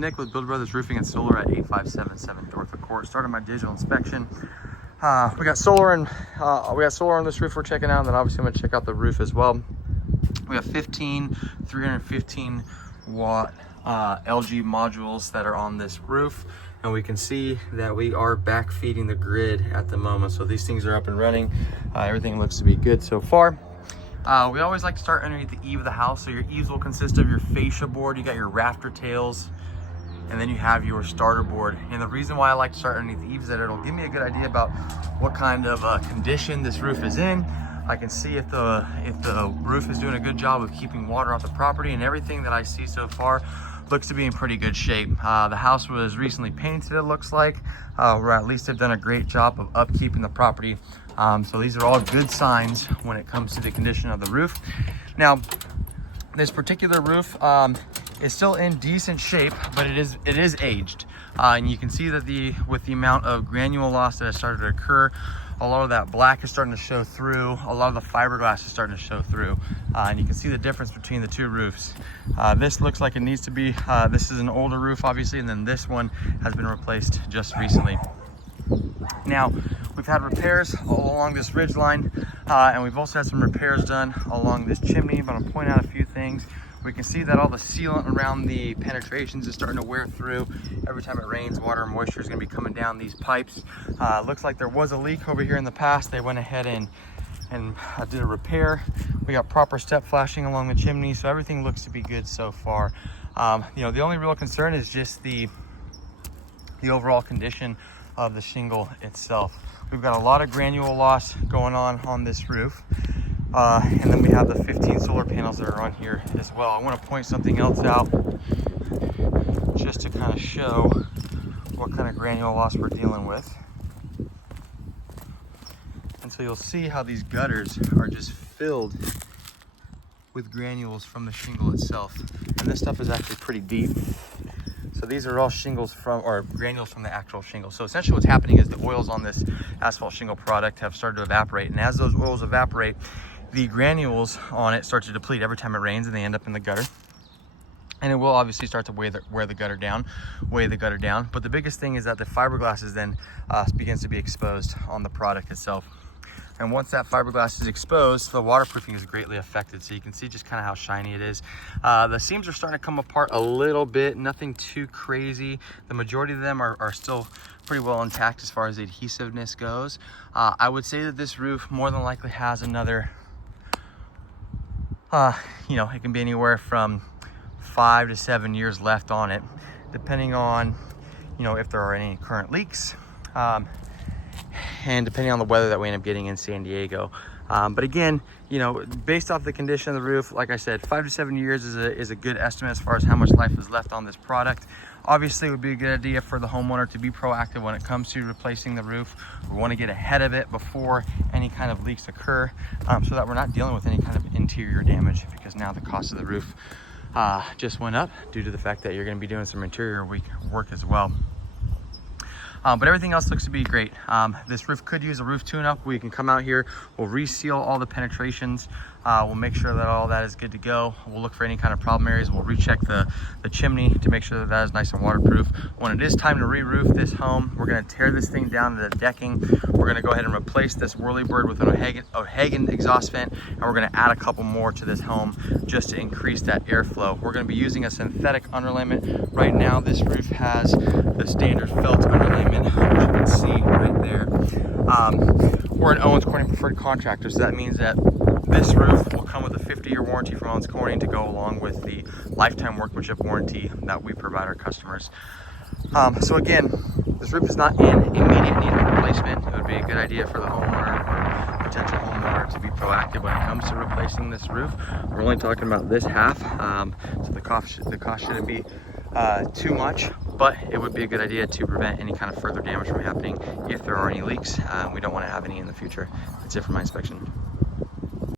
Nick with Build Brothers Roofing and Solar at 8577 Dortha Court. Started my digital inspection. We got solar on this roof we're checking out, and then obviously I'm gonna check out the roof as well. We have 15 315 watt LG modules that are on this roof, and we can see that we are back feeding the grid at the moment. So these things are up and running. Everything looks to be good so far. We always like to start underneath the eave of the house. So your eaves will consist of your fascia board, you got your rafter tails, and then you have your starter board. And the reason why I like to start underneath the eaves is that it'll give me a good idea about what kind of condition this roof is in. I can see if the roof is doing a good job of keeping water off the property, and everything that I see so far looks to be in pretty good shape. The house was recently painted, it looks like, or at least they've done a great job of upkeeping the property. So these are all good signs when it comes to the condition of the roof. Now, this particular roof is still in decent shape, but it is aged. And you can see that with the amount of granule loss that has started to occur, a lot of that black is starting to show through. A lot of the fiberglass is starting to show through. And you can see the difference between the two roofs. This looks like it needs to be, this is an older roof obviously, and then this one has been replaced just recently. Now, we've had repairs all along this ridge line, and we've also had some repairs done along this chimney. But I'll point out a few things. We can see that all the sealant around the penetrations is starting to wear through. Every time it rains, water and moisture is going to be coming down these pipes. Looks like there was a leak over here in the past. They went ahead and did a repair. We got proper step flashing along the chimney, so everything looks to be good so far. You know, the only real concern is just the overall condition of the shingle itself. We've got a lot of granule loss going on this roof. And then we have the 15 solar panels that are on here as well. I want to point something else out just to kind of show what kind of granule loss we're dealing with. And so you'll see how these gutters are just filled with granules from the shingle itself. And this stuff is actually pretty deep. So these are all shingles or granules from the actual shingle. So essentially what's happening is the oils on this asphalt shingle product have started to evaporate. And as those oils evaporate, the granules on it start to deplete every time it rains, and they end up in the gutter. And it will obviously start to weigh the gutter down. But the biggest thing is that the fiberglass is then begins to be exposed on the product itself. And once that fiberglass is exposed, the waterproofing is greatly affected. So you can see just kind of how shiny it is. The seams are starting to come apart a little bit, nothing too crazy. The majority of them are still pretty well intact as far as the adhesiveness goes. I would say that this roof more than likely has another, you know, it can be anywhere from 5 to 7 years left on it, depending on, you know, if there are any current leaks. And depending on the weather that we end up getting in San Diego. But again, you know, based off the condition of the roof, like I said, 5 to 7 years is a good estimate as far as how much life is left on this product. Obviously, it would be a good idea for the homeowner to be proactive when it comes to replacing the roof. We want to get ahead of it before any kind of leaks occur, so that we're not dealing with any kind of interior damage, because now the cost of the roof just went up due to the fact that you're going to be doing some interior work as well. But everything else looks to be great. This roof could use a roof tune-up. We can come out here, we'll reseal all the penetrations. We'll make sure that all that is good to go. We'll look for any kind of problem areas. We'll recheck the chimney to make sure that is nice and waterproof. When it is time to re-roof this home, we're gonna tear this thing down to the decking. We're gonna go ahead and replace this whirlybird with an O'Hagan exhaust vent, and we're gonna add a couple more to this home just to increase that airflow. We're gonna be using a synthetic underlayment. Right now, this roof has the standard felt underlayment, which you can see right there. We're an Owens Corning preferred contractor, so that means that this roof will come with a 50-year warranty from Owens Corning to go along with the lifetime workmanship warranty that we provide our customers. So again, this roof is not in immediate need of replacement. It would be a good idea for the homeowner or potential homeowner to be proactive when it comes to replacing this roof. We're only talking about this half, so the cost shouldn't be too much, but it would be a good idea to prevent any kind of further damage from happening if there are any leaks. We don't want to have any in the future. That's it for my inspection.